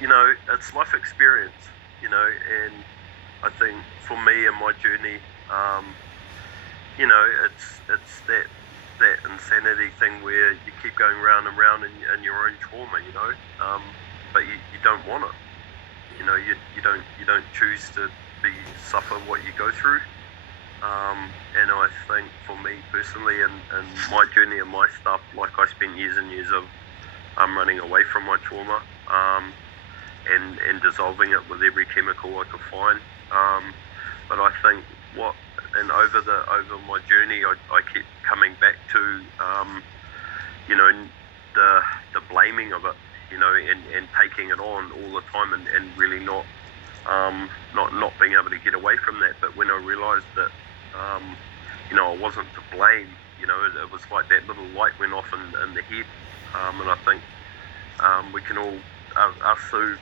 it's life experience, and I think for me and my journey, it's that insanity thing where you keep going round and round in your own trauma, but you don't want it. You don't choose to suffer what you go through. And I think for me personally, and my journey and my stuff, like I spent years and years of running away from my trauma, and dissolving it with every chemical I could find. But I think over my journey, I kept coming back to you know the blaming of it, and taking it on all the time, and really not being able to get away from that. But when I realised that I wasn't to blame, it was like that little light went off in the head, and I think we can all us who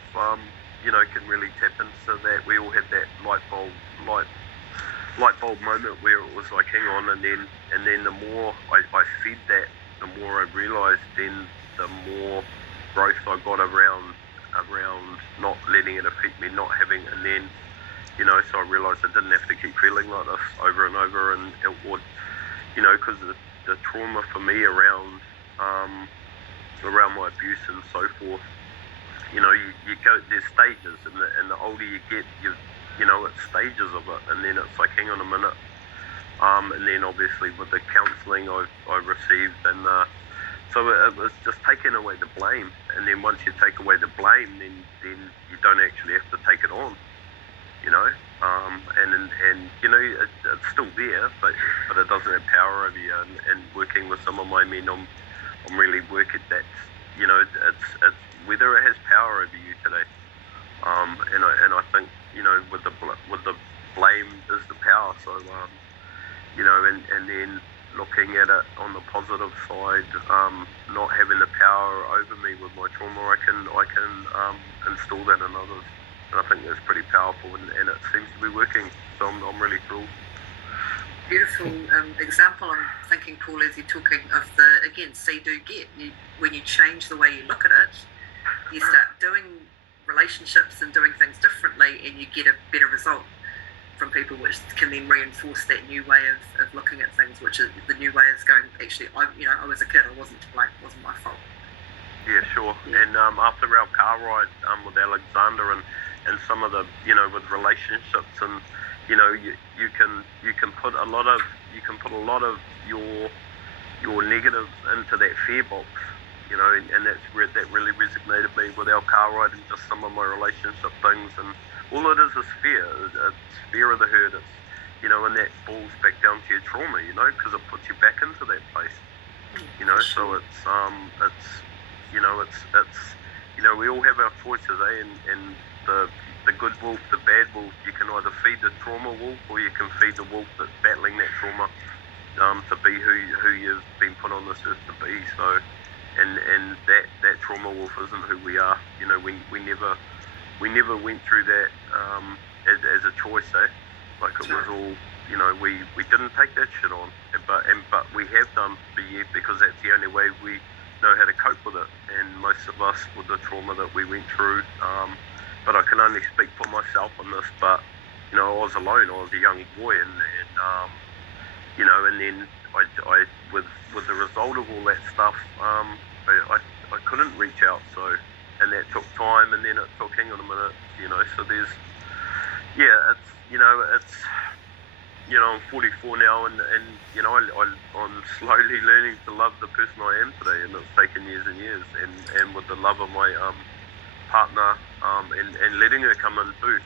can really tap into that. We all had that light bulb moment where it was like, hang on, and then the more I fed that, the more I realised, then the more growth I got around not letting it affect me, not having, and then so I realised I didn't have to keep feeling like this over and over, and it would, because the trauma for me around my abuse and so forth, you go, there's stages, and the older you get, it's stages of it, and then it's like, hang on a minute, and then obviously with the counselling I received, and so it was just taking away the blame, and then once you take away the blame, then you don't actually have to take it on, it's still there, but it doesn't have power over you. And working with some of my men, I'm really working that, it's whether it has power over you today, and I think with the blame is the power. So and then looking at it on the positive side, not having the power over me with my trauma, I can install that in others, and I think that's pretty powerful, and it seems to be working. So I'm really thrilled. Beautiful example. I'm thinking, Paul, as you're talking of the, again, see, do, get. When you change the way you look at it, you start doing relationships and doing things differently, and you get a better result from people, which can then reinforce that new way of looking at things, which is the new way is going, actually, I was a kid, I wasn't to blame, it wasn't my fault. Yeah, sure. Yeah. And after our car ride with Alexander and some of the, with relationships, and you can put a lot of your negatives into that fear box, and that really resonated me with our car ride and just some of my relationship things. And all it is fear. It's fear of the hurt. It's, and that falls back down to your trauma, because it puts you back into that place, so it's we all have our choices, and the good wolf, the bad wolf, you can either feed the trauma wolf, or you can feed the wolf that's battling that trauma, to be who you've been put on this earth to be. So, and that trauma wolf isn't who we are. We never went through that as a choice, like it was all, we didn't take that shit on, but we have done, because that's the only way we know how to cope with it. And most of us, with the trauma that we went through, but I can only speak for myself on this, but I was alone. I was a young boy, and then I with the result of all that stuff, I couldn't reach out. So, and that took time, and then it took, hang on a minute, so there's, it's I'm 44 now, and I'm slowly learning to love the person I am today, and it's taken years and years, and with the love of my partner, and letting her come in too,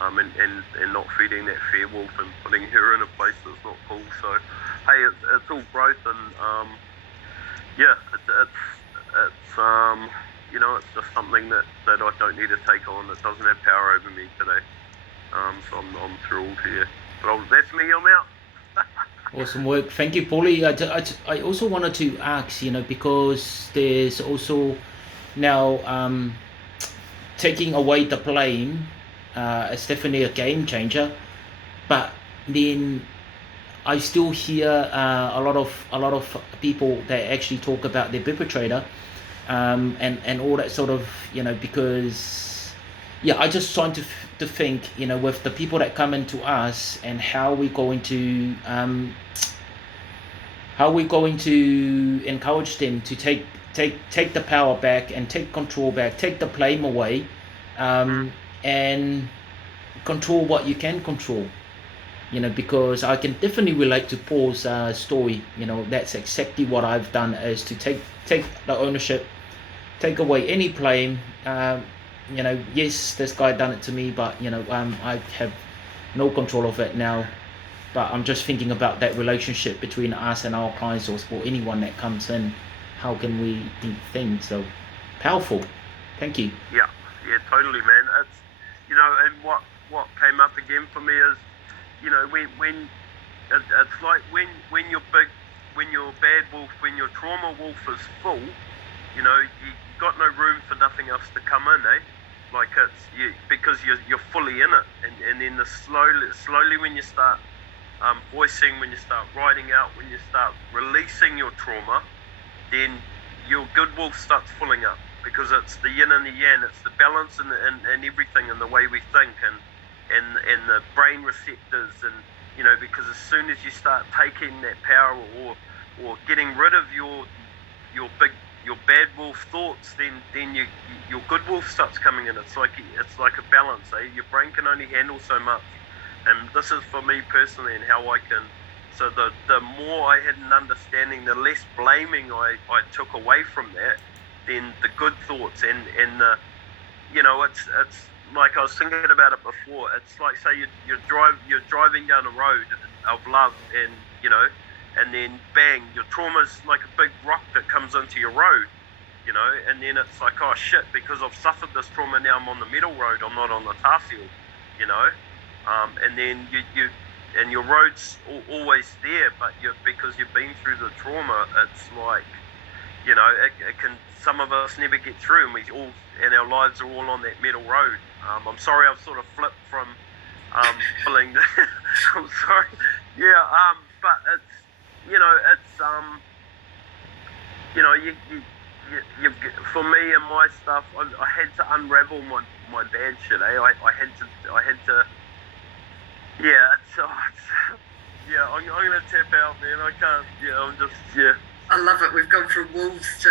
and not feeding that fear wolf and putting her in a place that's not cool. So, hey, it's all growth, and it's just something that I don't need to take on, that doesn't have power over me today. So I'm thrilled here. But that's me, I'm out. Awesome work. Thank you, Paulie. I also wanted to ask, because there's also now taking away the blame. It's definitely a game changer, but then I still hear a lot of people that actually talk about their perpetrator, and all that sort of, because yeah, I just trying to think, you know, with the people that come into us, and how we going to encourage them to take the power back and take control back, take the blame away, Mm. and control what you can control. You know, because I can definitely relate to Paul's story. You know, that's exactly what I've done, is to take the ownership, take away any blame. You know, yes, this guy done it to me, but you know, I have no control of it now. But I'm just thinking about that relationship between us and our clients, or anyone that comes in. How can we do things? So powerful. Thank you. Yeah, yeah, totally, man. It's, you know, and what came up again for me is, you know, it's like when you're big, when your bad wolf, when your trauma wolf is full, you know, you got no room for nothing else to come in, eh? Like it's you, because you're fully in it, and then the slowly when you start voicing, when you start writing out, when you start releasing your trauma, then your good wolf starts filling up, because it's the yin and the yang, it's the balance and everything, and the way we think, and the brain receptors, and you know, because as soon as you start taking that power, or getting rid of your big your bad wolf thoughts, then your good wolf starts coming in. It's like a balance, eh? Your brain can only handle so much, and this is for me personally, and how I can. So the more I had an understanding, the less blaming I took away from that, then the good thoughts, and the, you know, it's like I was thinking about it before. It's like, say you're driving down a road of love, and you know, and then bang, your trauma's like a big rock that comes into your road, you know, and then it's like, oh shit, because I've suffered this trauma, now I'm on the middle road, I'm not on the tar field, you know, and then you and your road's always there, but because you've been through the trauma, it's like, you know, it can, some of us never get through, and we all, and our lives are all on that middle road. I'm sorry, I've sort of flipped from filling the I'm sorry, yeah, but it's, you know, it's you know, you've, for me and my stuff, I had to unravel my bad shit, eh? I had to, yeah, it's yeah, I'm gonna tap out, man. I can't, yeah, I'm just, yeah. I love it. We've gone from wolves to